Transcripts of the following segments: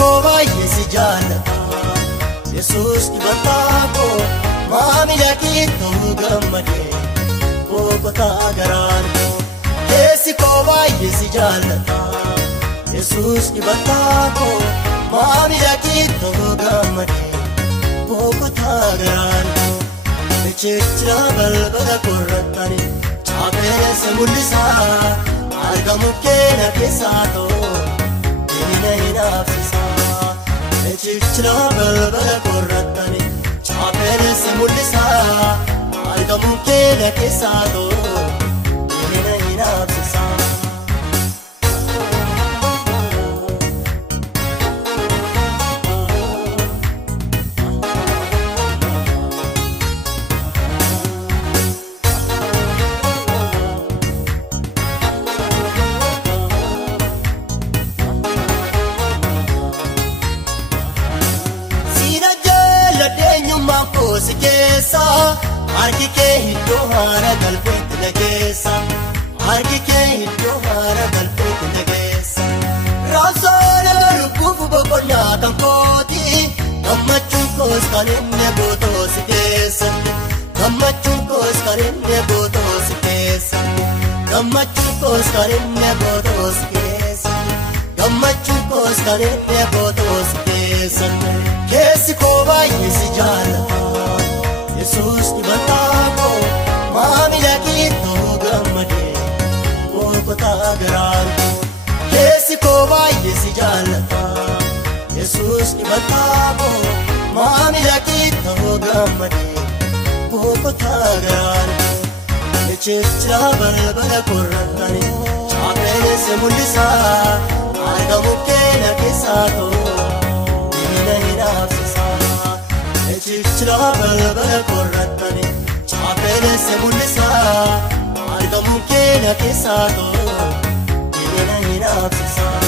kooba yesi jaalata Yesuus dibataa koo maamila kiituu gammadee boqotaa garaan koo Yeesi kooba yesi jaalata Yesuus dibataa koo maamila kiituu gammadee boqotaa garaan koo Michichira balbala korratani chaapheessa mul'isaa argamu keenya keessaa ta'u diina hin hafsisaa Michichira balbala korratani chaapheessa mul'isaa argamu keenya keessaa ta'u diina hin hafsisaa Argi kee iddoo haara galbeetti nageessa Argi kee iddoo haara galbeetti nageessa Raabsoon lubbuuf boqonnaa kan kooti Gammachuun koos kan inni bootoo si keessatti Gammachuun koos kan inni bootoo si keessatti Gammachuun koos kan inni bootoo si keessatti Gammachuun koos kan inni bootoo si keessatti Keessi koo baay'ee si jaalata Yesuus dibataa koo maamila kiituu gammadee boqotaa garaan koo Keessi koo baay'ee si jaalata Yesuus dibataa koo maamila kiituu gammadee boqotaa garaan koo Michichira balbala korratani chaapheessa mul'isaa argamu keenya keessaa ta'u diina hin hafsisaa Michichira balbala korratani chaapheessa mul'isaa argamu keenya keessaa ta'u diina hin hafsisaa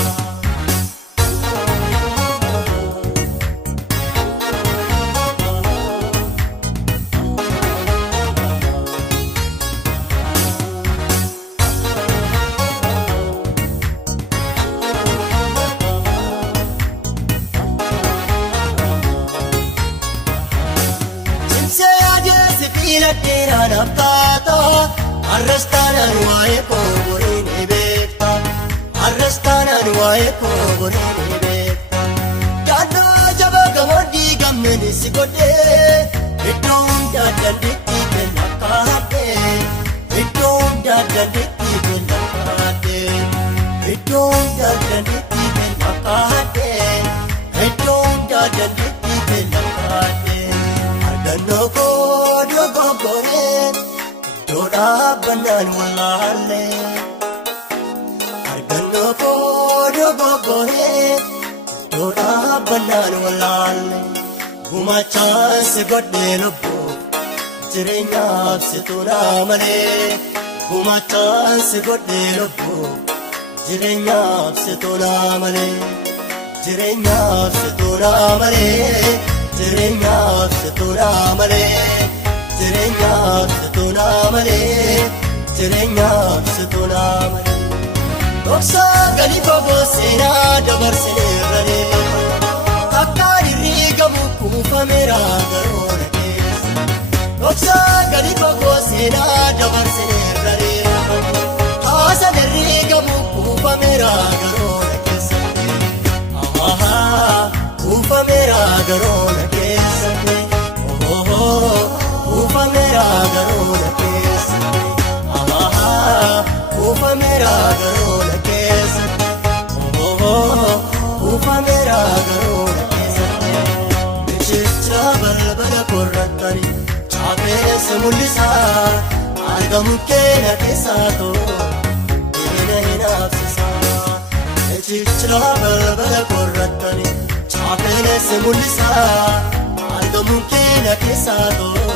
Diinaan abbaata arrastaanaan waa'ee koo boriin ni beekta arrastaanaan waa'ee koo boriin ni beekta Daandoo jabaa gamoodii gammeen si godhee iddoo hundaa dandeettii kenna kaadhee iddoo hundaa dandeettii kenna kaadhee iddoo hundaa dandeettii kenna kaadhee iddoo hundaa dandeettii kenna kaadhee argannoo koo Doodhaa bannaan wallaalee argannoo koo dogoggoree Doodhaa bannaan wallaalee Gumachaan si godhee lubbuu jireenyaaf si tuulaa malee Gumachaan si godhee lubbuu jireenyaaf si tuulaa malee Jireenyaaf si tuulaa malee Jireenyaaf si tuulaa malee Jireenyaaf si tuulaa malee Jireenyaaf si tuulaa malee Dhoksaa galii fagoo seenaa dabarsineerra deema Akkaan hirriigamu kuufameera garoona keessa Dhoksaa galii fagoo seenaa dabarsineerra deema Haasaan hirriigamu kuufameera garoona keessa Kuufameera garoona keessa Kuufameera garoona keessatti Kuufameera garoona keessatti Kuufameera garoona keessatti Michichira balbala korratani chaapheessa mul'isaa argamu keenya keessaa ta'u diina hin hafsisaa Michichira balbala korratani chaapheessa mul'isaa argamu keenya keessaa ta'u